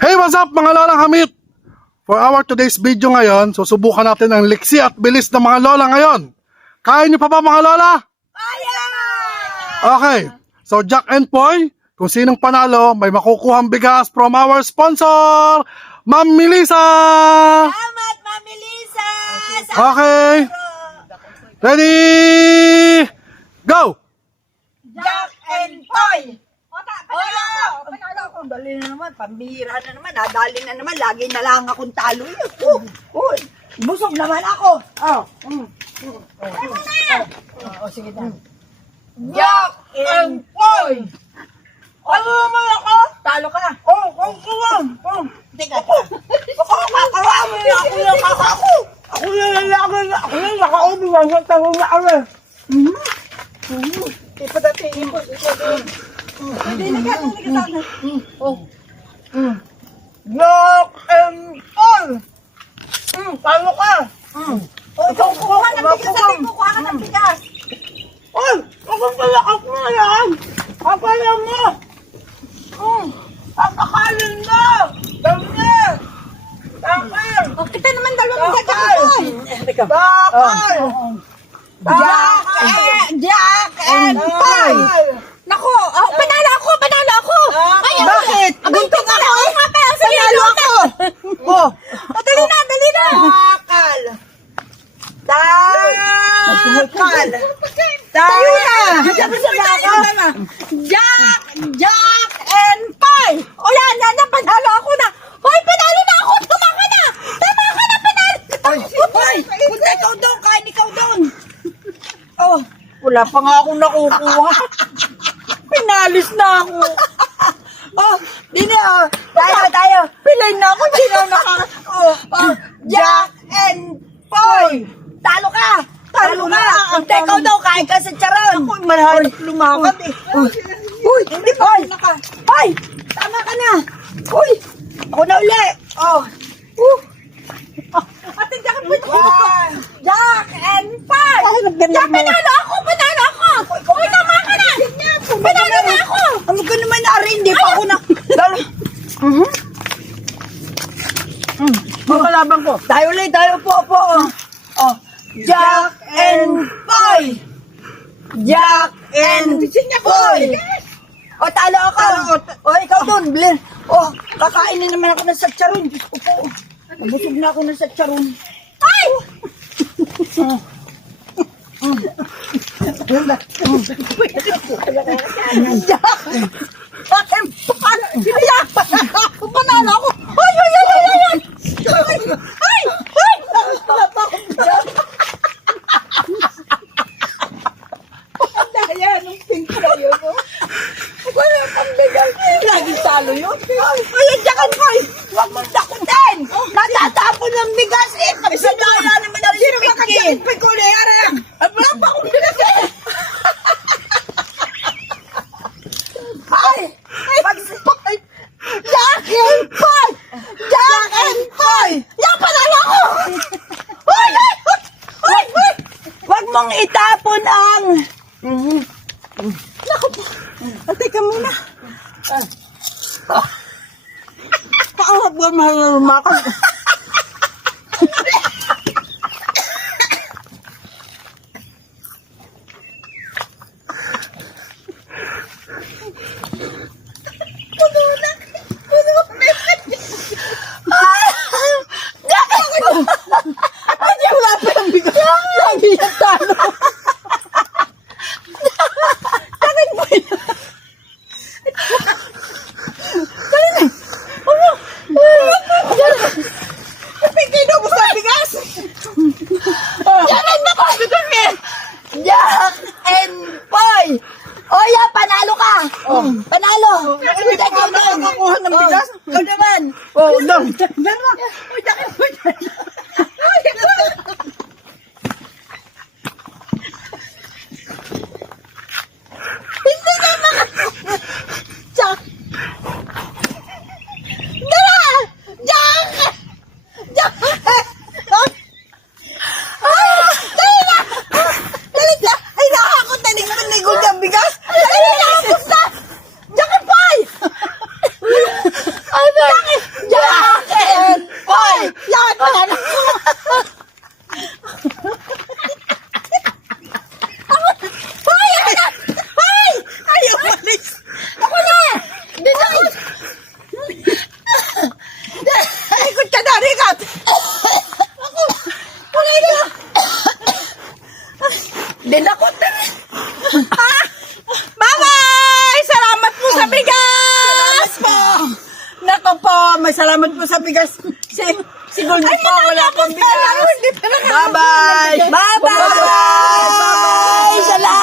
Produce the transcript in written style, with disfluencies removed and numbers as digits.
Hey, what's up mga lolang hamit? For our today's video ngayon, susubukan natin ang liksi at bilis ng mga lola ngayon. Kaya nyo pa ba mga lola? Kaya! Okay, so Jack and Poy, kung sinong panalo, may makukuhang bigas from our sponsor, Ma'am Melissa! Salamat, Mami Lisa! Okay, ready, go! Jack and Poy! Panalo ako. Dali na naman, pambira na naman, nadali na naman, lagi na lang akong talo yun. Busog naman ako. Sige na. Jack and Poy! Ano naman ako? Talo ka? Hindi ka. Ako yung kakako. Ako yung nakaubigan sa tanong na kami. Ipa dati, ipa. Hindi ka sana. Jack and Poy! Talo ka? Ikaw kuha ka ng bigas. Sabi ko, kuha ka ng bigas. Ay! Huwag palakas mo yan! Kapalan mo! Kapakalin mo! Dami! Bakal! Kita naman dalawang bigas ako. Bakal! Jack and Poy! Naku! Panalo ako! Bakit? Gunting ako! Panalo ako! Dali na! Bakal! Bakal! Tayo na! Jack and Poy! O yan, panalo ako na! Hoy, panalo na ako! Tama ka na, panalo! Hoy! Punta ikaw doon, kain ikaw doon! Oh, wala pa nga akong nakukuha. Pinalis na ako. Dini tayo. Pilay na ako, sino Jack and Poy! Talo ka! Punta ikaw daw, kain ka sa charon. Ako, mahalit lumakad eh. Uy, hindi pa. Hoy, tama ka na. Uy, ako na uli. Ate, Jack and Poy. Jack and Poy. Jack, panalo ako. Uy, tama ka na. Panalo na ako. Ano ka naman nari, hindi pa ako na. Makalaban ko. Tayo po. Jack and Poy! Jack and Poy! Talo ako! Ikaw doon! Kakainin naman ako ng satcharon. Diyos ko po. Nabusog na ako ng satcharon. Ay! Jack and Poy! Panalo ako! Ay! Daya, nung pink na yun, wala pang bigas. Laging talo yun. Ay, Jack and Poy, huwag mong takutin. Natatapon ng bigas eh. Isa daya naman na rin yung pikin. Pagkuliara lang. Wala pa akong bigas eh. Ay! Jack and Poy! Jack and Poy! Yan, panalo ako! Hoy! Huwag mong itapon ang... Naku po. Teka muna. Paangat ba mahal na lumakad? Puno na. Wala pa yung bigas. Lagi yung talo. Tangan mo yun. Dali na. Pipigino mo sa bigas. Jack and Poy. Panalo ka. Panalo. Hindi ka nakakuha ng bigas. Ikaw naman. Diyan mo. Jack and Poy. Hindi na Jack! Jack! Dali na! Ay, nakakot. Dali naman, nigod ang bigas. Dali na! Jack and Poy! may salamat po sa bigas. Si Goldie po, wala pong bigas. Bye-bye! Bye-bye! Bye-bye! Salamat!